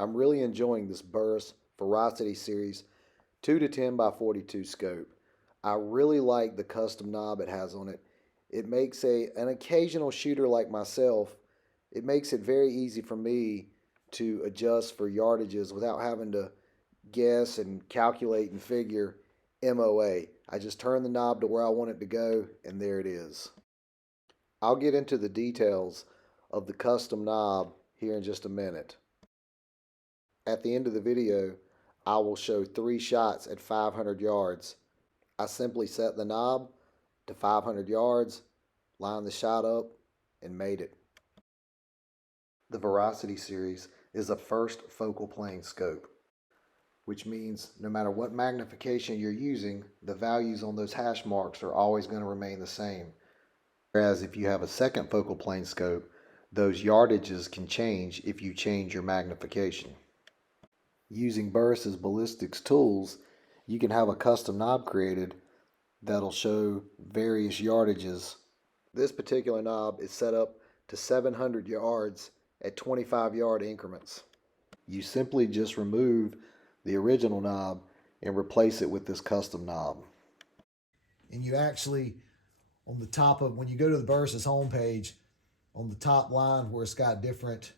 I'm really enjoying this Burris Veracity series 2 to 10 by 42 scope. I really like the custom knob it has on it. It makes an occasional shooter like myself, it makes it very easy for me to adjust for yardages without having to guess and calculate and figure MOA. I just turn the knob to where I want it to go, and there it is. I'll get into the details of the custom knob here in just a minute. At the end of the video, I will show 3 shots at 500 yards. I simply set the knob to 500 yards, lined the shot up, and made it. The Veracity series is a first focal plane scope, which means no matter what magnification you're using, the values on those hash marks are always going to remain the same. Whereas if you have a second focal plane scope, those yardages can change if you change your magnification. Using Burris's ballistics tools, you can have a custom knob created that'll show various yardages. This particular knob is set up to 700 yards at 25-yard increments. You simply just remove the original knob and replace it with this custom knob. And you actually, on the top of, when you go to the Burris's homepage, on the top line where it's got different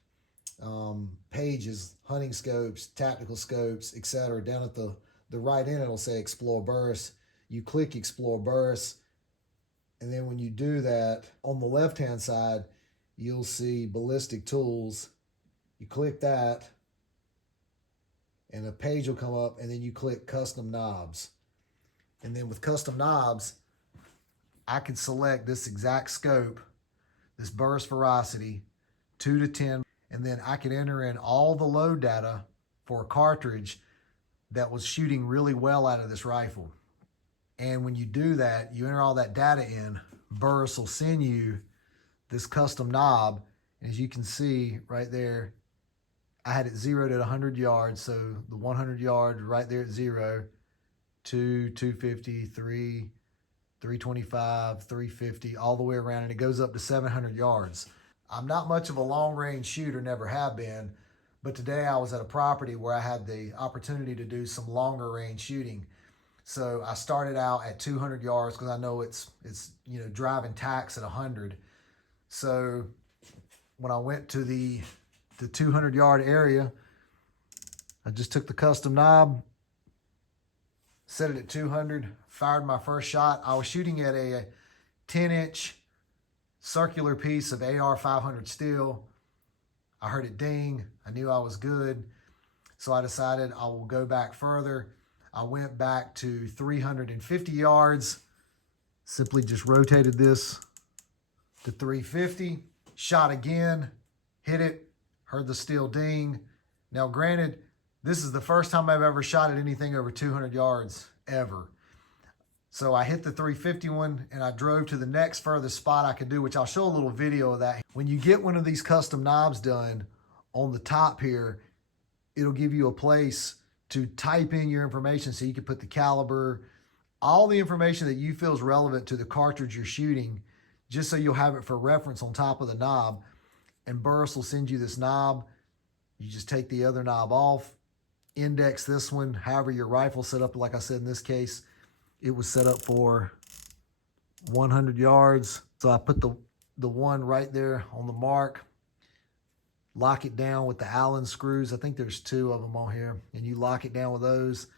pages, hunting scopes, tactical scopes, etc. Down at the right end, it'll say Explore Burris. You click Explore Burris, and then when you do that, on the left-hand side, you'll see Ballistic Tools. You click that, and a page will come up, and then you click Custom Knobs. And then with Custom Knobs, I can select this exact scope, this Burris Veracity, 2 to 10, and then I can enter in all the load data for a cartridge that was shooting really well out of this rifle. And when you do that, you enter all that data in, Burris will send you this custom knob. And as you can see right there, I had it zeroed at 100 yards. So the 100 yard right there at 0, 2, 250, 3, 325, 350, all the way around, and it goes up to 700 yards. I'm not much of a long range shooter, never have been, but today I was at a property where I had the opportunity to do some longer range shooting. So I started out at 200 yards because I know it's driving tacks at 100. So when I went to the 200 yard area, I just took the custom knob, set it at 200, fired my first shot. I was shooting at a 10-inch circular piece of AR 500 steel. I heard it ding. I knew I was good. So I decided I will go back further. I went back to 350 yards, simply just rotated this to 350, shot again, hit it, heard the steel ding. Now granted, this is the first time I've ever shot at anything over 200 yards, ever. So I hit the 350 one and I drove to the next furthest spot I could do, which I'll show a little video of that. When you get one of these custom knobs done, on the top here, it'll give you a place to type in your information so you can put the caliber, all the information that you feel is relevant to the cartridge you're shooting, just so you'll have it for reference on top of the knob. And Burris will send you this knob. You just take the other knob off, index this one, however your rifle's set up. Like I said, in this case, it was set up for 100 yards. So I put the one right there on the mark, lock it down with the Allen screws. I think there's 2 of them on here, and you lock it down with those.